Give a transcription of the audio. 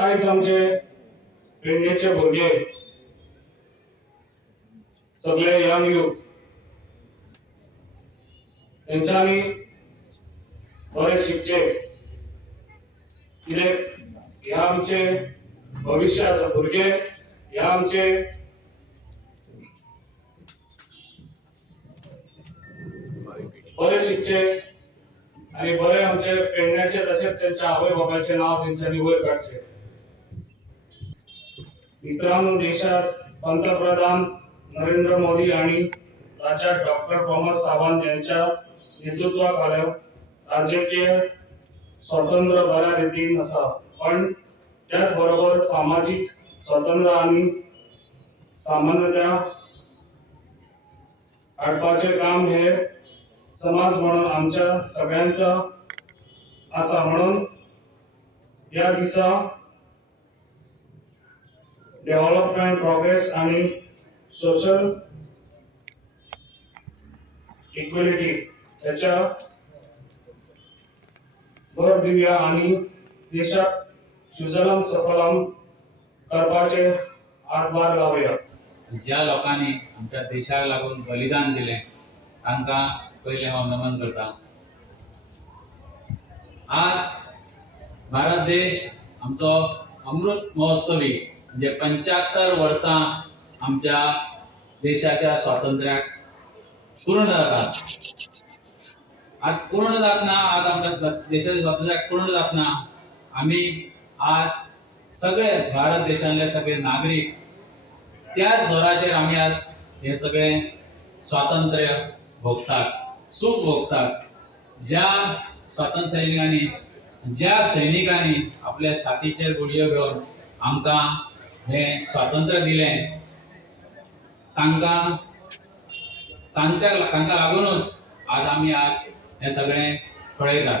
आज आमचे पेडणेचे भुरगे सगळे यंग यूथ तेंच्यांनी बरे शिकचे कित्याक हे आमचे भविष्य आसा भुरगे हे आमचे बरे शिकचे आणि बरे आमचे पेडण्याचे तसेच त्यांच्या आवय बाबाचे नाव तेंच्यांनी वयर काडचे। मित्रांनो, देशात पंतप्रधान नरेंद्र मोदी आणि राज्यात डॉक्टर प्रमोद सावंत यांच्या नेतृत्वाखाली राजकीय स्वातंत्र्य बऱ्या रीतीन आसा, पण त्याच बरोबर सामाजिक स्वातंत्र्य आणि समानता हाडपाचे काम हे समाज म्हणून आमच्या सगळ्यांचं आसा। म्हणून या दिसा डेव्हलपमेंट प्रोग्रेस आणि सोशल इक्वेलिटी याच्या भर दिवया आणि देशात सुजलाम सफलाम करपाचे हातभार लावया। ज्या लोकांनी आमच्या देशाक लागून बलिदान दिले तांकां पहिले हांव नमन करता। आज भारत देश आमचो अमृत महोत्सवी म्हणजे 75 वर्सां आमच्या देशाच्या स्वातंत्र्याक पूर्ण जातात। आज पूर्ण जातना, आज आमच्या देशाच्या स्वातंत्र्याक पूर्ण जातना आम्ही आज सगळे भारत देशांतले सगळे नागरिक त्याच जोराचेर आम्ही आज हे सगळे स्वातंत्र्य भोगतात, सुख भोगतात। ज्या स्वातंत्र्य सैनिकांनी, ज्या सैनिकांनी आपल्या छातीचेर गुडयो घेवन आमकां हे स्वातंत्र्य दिलें तांकां लागूनच आज आम्ही आज हे सगळे पळयतात।